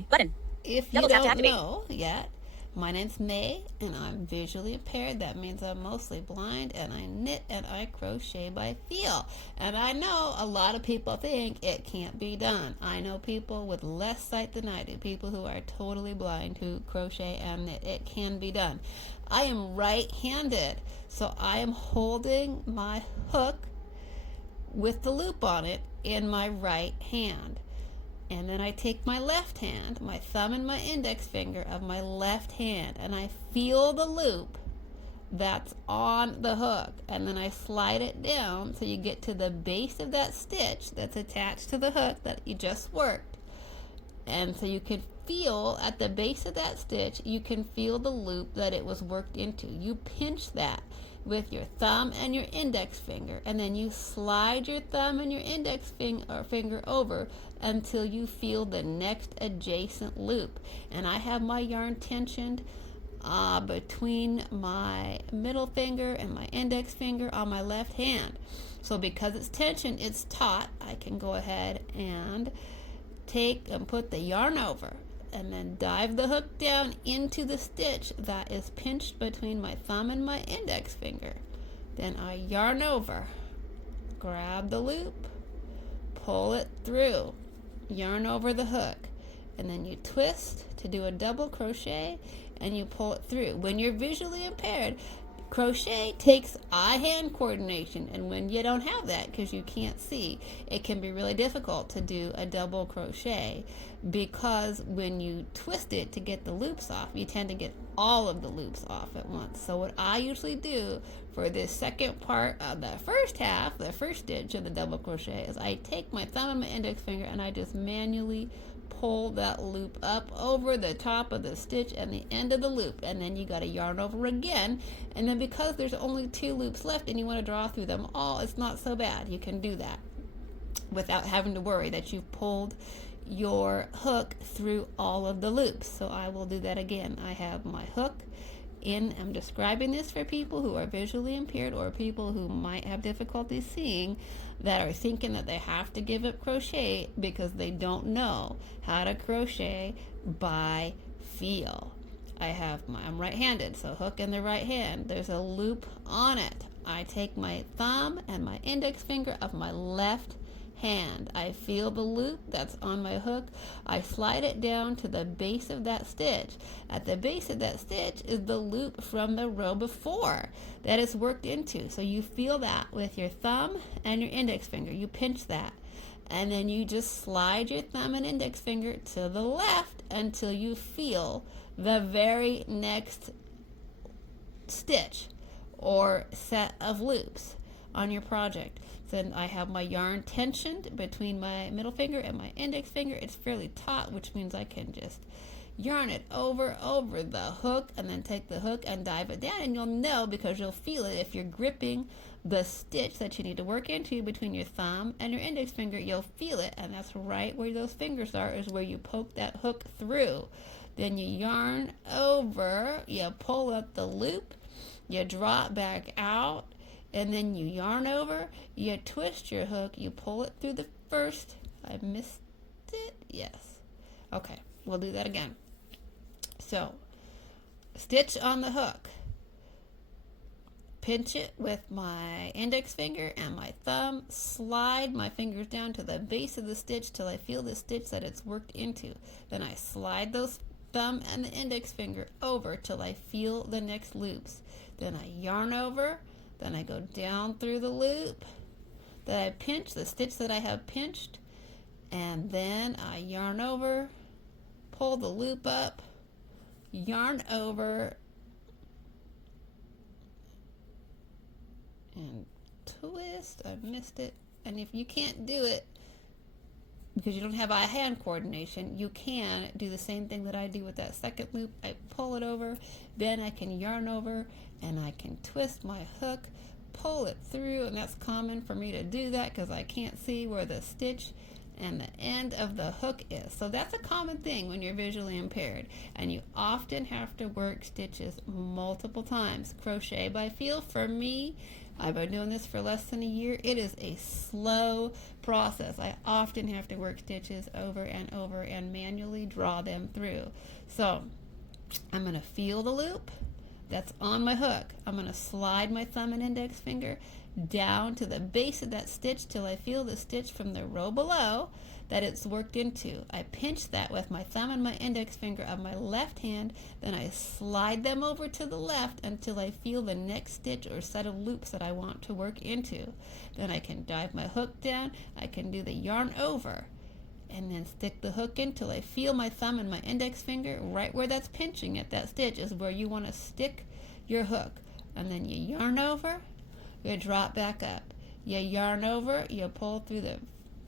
Button. If you don't know yet, my name's May and I'm visually impaired. That means I'm mostly blind, and I knit and I crochet by feel. And I know a lot of people think it can't be done. I know people with less sight than I do, people who are totally blind who crochet and knit. It can be done. I am right-handed, so I am holding my hook with the loop on it in my right hand. And then I take my left hand, my thumb and my index finger of my left hand, and I feel the loop that's on the hook. And then I slide it down so you get to the base of that stitch that's attached to the hook that you just worked. And so you can feel at the base of that stitch, you can feel the loop that it was worked into. You pinch that with your thumb and your index finger, and then you slide your thumb and your index finger over until you feel the next adjacent loop. And I have my yarn tensioned between my middle finger and my index finger on my left hand. So because it's tensioned, it's taut, I can go ahead and take and put the yarn over and then dive the hook down into the stitch that is pinched between my thumb and my index finger. Then I yarn over, grab the loop, pull it through, yarn over the hook, and then you twist to do a double crochet and you pull it through. When you're visually impaired, crochet takes eye-hand coordination, and when you don't have that because you can't see, it can be really difficult to do a double crochet, because when you twist it to get the loops off, you tend to get all of the loops off at once. So what I usually do for this second part of the first half, the first stitch of the double crochet, is I take my thumb and my index finger and I just manually pull that loop up over the top of the stitch and the end of the loop, and then you got to yarn over again. And then because there's only 2 loops left and you want to draw through them all, it's not so bad. You can do that without having to worry that you've pulled your hook through all of the loops. So I will do that again. I have my hook in. I'm describing this for people who are visually impaired or people who might have difficulty seeing, that are thinking that they have to give up crochet because they don't know how to crochet by feel. I'm right-handed, so hook in the right hand. There's a loop on it. I take my thumb and my index finger of my left hand. I feel the loop that's on my hook. I slide it down to the base of that stitch. At the base of that stitch is the loop from the row before that is worked into. So you feel that with your thumb and your index finger. You pinch that. And then you just slide your thumb and index finger to the left until you feel the very next stitch or set of loops on your project. Then I have my yarn tensioned between my middle finger and my index finger. It's fairly taut, which means I can just yarn it over the hook and then take the hook and dive it down, and you'll know because you'll feel it if you're gripping the stitch that you need to work into between your thumb and your index finger. You'll feel it, and that's right where those fingers are, is where you poke that hook through. Then you yarn over, you pull up the loop, you draw it back out, and then you yarn over, you twist your hook, you pull it through the first. I missed it? Yes. Okay, we'll do that again. So, stitch on the hook. Pinch it with my index finger and my thumb. Slide my fingers down to the base of the stitch till I feel the stitch that it's worked into. Then I slide those thumb and the index finger over till I feel the next loops. Then I yarn over. Then I go down through the loop that I pinch, the stitch that I have pinched, and then I yarn over, pull the loop up, yarn over, and twist. I missed it. And if you can't do it because you don't have eye-hand coordination, you can do the same thing that I do with that second loop. I pull it over, then I can yarn over, and I can twist my hook, pull it through, and that's common for me to do that because I can't see where the stitch and the end of the hook is. So that's a common thing when you're visually impaired, and you often have to work stitches multiple times. Crochet by feel for me I've been doing this for less than a year. It is a slow process. I often have to work stitches over and over and manually draw them through. So I'm going to feel the loop that's on my hook. I'm going to slide my thumb and index finger down to the base of that stitch till I feel the stitch from the row below that it's worked into. I pinch that with my thumb and my index finger of my left hand, then I slide them over to the left until I feel the next stitch or set of loops that I want to work into. Then I can dive my hook down, I can do the yarn over, and then stick the hook in till I feel my thumb and my index finger right where that's pinching at that stitch is where you want to stick your hook. And then you yarn over, you drop back up. You yarn over, you pull through the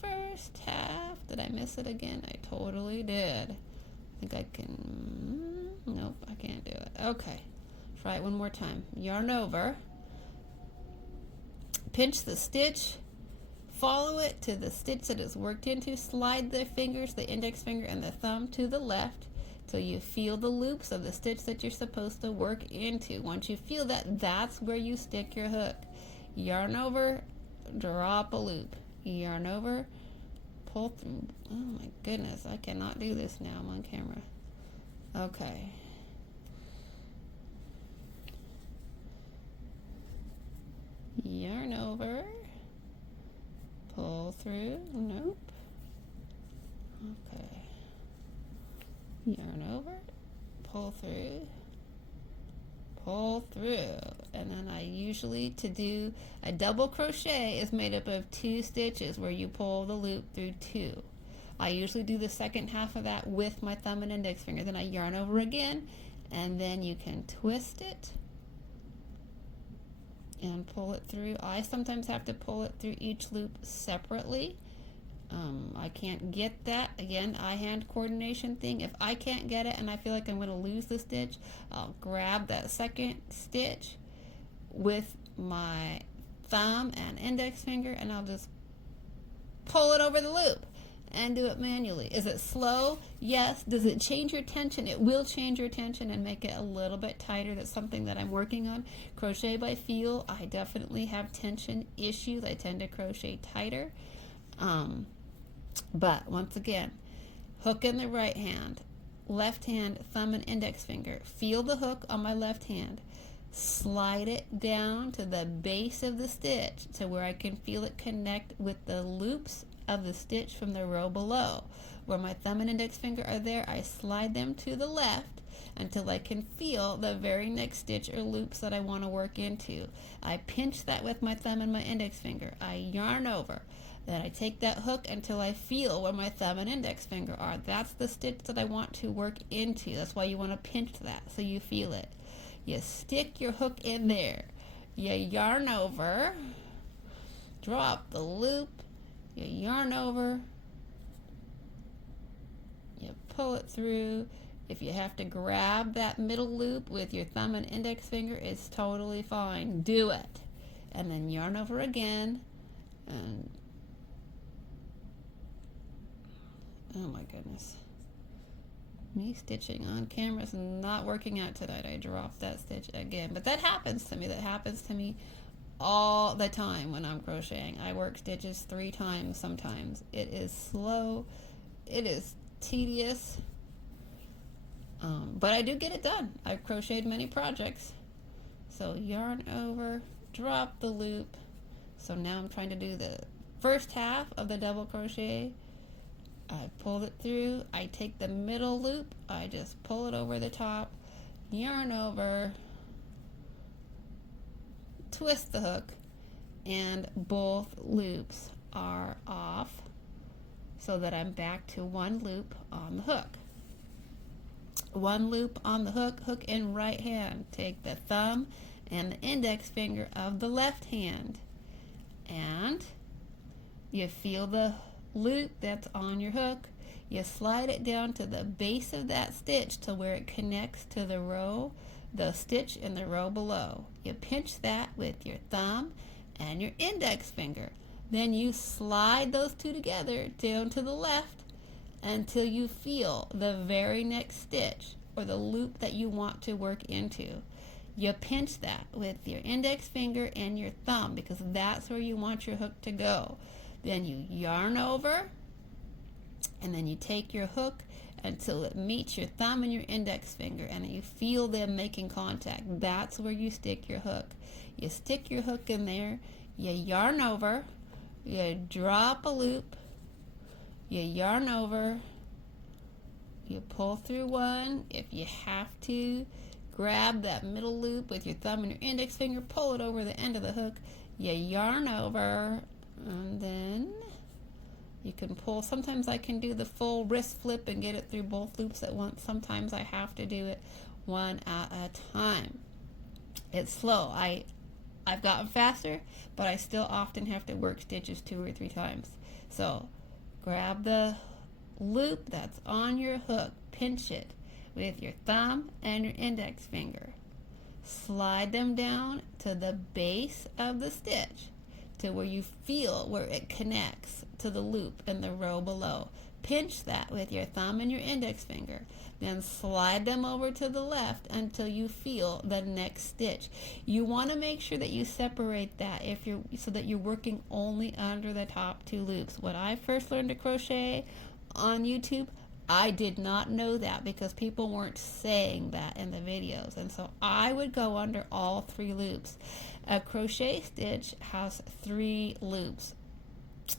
first half. Did I miss it again? I totally did. I think I can, nope, I can't do it. Okay, try it one more time. Yarn over, pinch the stitch, follow it to the stitch that it's worked into, slide the fingers, the index finger and the thumb to the left till you feel the loops of the stitch that you're supposed to work into. Once you feel that, that's where you stick your hook. Yarn over, drop a loop. Yarn over, pull through. Oh my goodness, I cannot do this now. I'm on camera. Okay. Yarn over, pull through. Nope. Okay. Yarn over, pull through, pull through, and then I usually, to do a double crochet, is made up of 2 stitches where you pull the loop through 2. I usually do the second half of that with my thumb and index finger. Then I yarn over again, and then you can twist it and pull it through. I sometimes have to pull it through each loop separately. I can't get that. Again, eye-hand coordination thing. If I can't get it and I feel like I'm going to lose the stitch, I'll grab that second stitch with my thumb and index finger and I'll just pull it over the loop and do it manually. Is it slow? Yes. Does it change your tension? It will change your tension and make it a little bit tighter. That's something that I'm working on. Crochet by feel. I definitely have tension issues. I tend to crochet tighter. But once again, hook in the right hand, left hand, thumb and index finger. Feel the hook on my left hand. Slide it down to the base of the stitch to where I can feel it connect with the loops of the stitch from the row below. Where my thumb and index finger are there, I slide them to the left until I can feel the very next stitch or loops that I want to work into. I pinch that with my thumb and my index finger. I yarn over. Then I take that hook until I feel where my thumb and index finger are. That's the stitch that I want to work into. That's why you want to pinch that so you feel it. You stick your hook in there. You yarn over, drop the loop, you yarn over, you pull it through. If you have to grab that middle loop with your thumb and index finger, it's totally fine. Do it. And then yarn over again. And oh my goodness. Me stitching on camera is not working out tonight. I dropped that stitch again. But that happens to me. That happens to me all the time when I'm crocheting. I work stitches 3 times sometimes. It is slow. It is tedious. But I do get it done. I've crocheted many projects. So yarn over, drop the loop. So now I'm trying to do the first half of the double crochet. I pulled it through. I take the middle loop. I just pull it over the top, yarn over, twist the hook, and both loops are off so that I'm back to 1 loop on the hook. 1 loop on the hook, hook in right hand. Take the thumb and the index finger of the left hand, and you feel the loop that's on your hook. You slide it down to the base of that stitch to where it connects to the row, the stitch in the row below. You pinch that with your thumb and your index finger. Then you slide those 2 together down to the left until you feel the very next stitch or the loop that you want to work into. You pinch that with your index finger and your thumb because that's where you want your hook to go. Then you yarn over, and then you take your hook until it meets your thumb and your index finger, and you feel them making contact. That's where you stick your hook. You stick your hook in there, you yarn over, you drop a loop, you yarn over, you pull through one. If you have to, grab that middle loop with your thumb and your index finger, pull it over the end of the hook, you yarn over, and then you can pull. Sometimes I can do the full wrist flip and get it through both loops at once. Sometimes I have to do it one at a time. It's slow. I've gotten faster, but I still often have to work stitches 2 or 3 times. So grab the loop that's on your hook, pinch it with your thumb and your index finger. Slide them down to the base of the stitch to where you feel where it connects to the loop in the row below. Pinch that with your thumb and your index finger. Then slide them over to the left until you feel the next stitch. You want to make sure that you separate that so that you're working only under the top 2 loops. When I first learned to crochet on YouTube, I did not know that because people weren't saying that in the videos, and so I would go under all 3 loops. A crochet stitch has 3 loops.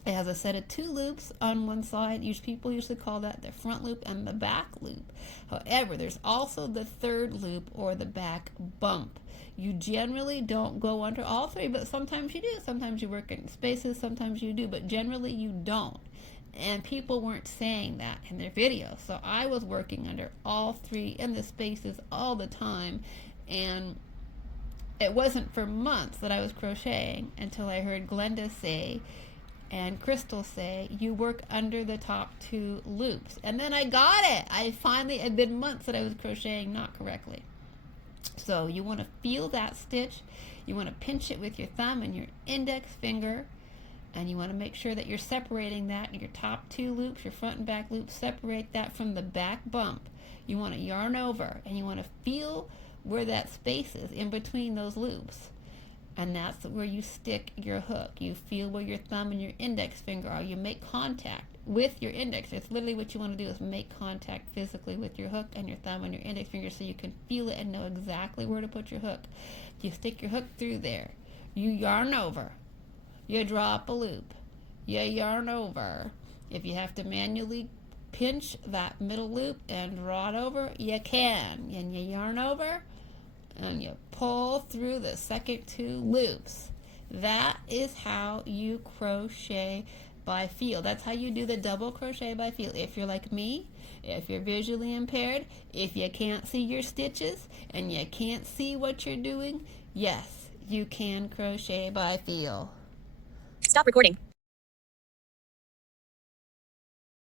It has a set of 2 loops on one side. People usually call that the front loop and the back loop. However, there's also the 3rd loop or the back bump. You generally don't go under all 3, but sometimes you do. Sometimes you work in spaces, sometimes you do, but generally you don't. And people weren't saying that in their videos. So I was working under all 3 in the spaces all the time, and it wasn't for months that I was crocheting until I heard Glenda say and Crystal say, you work under the top 2 loops. And then I got it. It had been months that I was crocheting not correctly. So you want to feel that stitch. You want to pinch it with your thumb and your index finger. And you want to make sure that you're separating that, your top 2 loops, your front and back loops, separate that from the back bump. You want to yarn over, and you want to feel where that space is in between those loops. And that's where you stick your hook. You feel where your thumb and your index finger are. You make contact with your index. It's literally what you want to do is make contact physically with your hook and your thumb and your index finger so you can feel it and know exactly where to put your hook. You stick your hook through there. You yarn over. You drop a loop. You yarn over. If you have to manually pinch that middle loop and draw it over, you can. And you yarn over and you pull through the second 2 loops. That is how you crochet by feel. That's how you do the double crochet by feel. If you're like me, if you're visually impaired, if you can't see your stitches and you can't see what you're doing, yes, you can crochet by feel. Stop recording.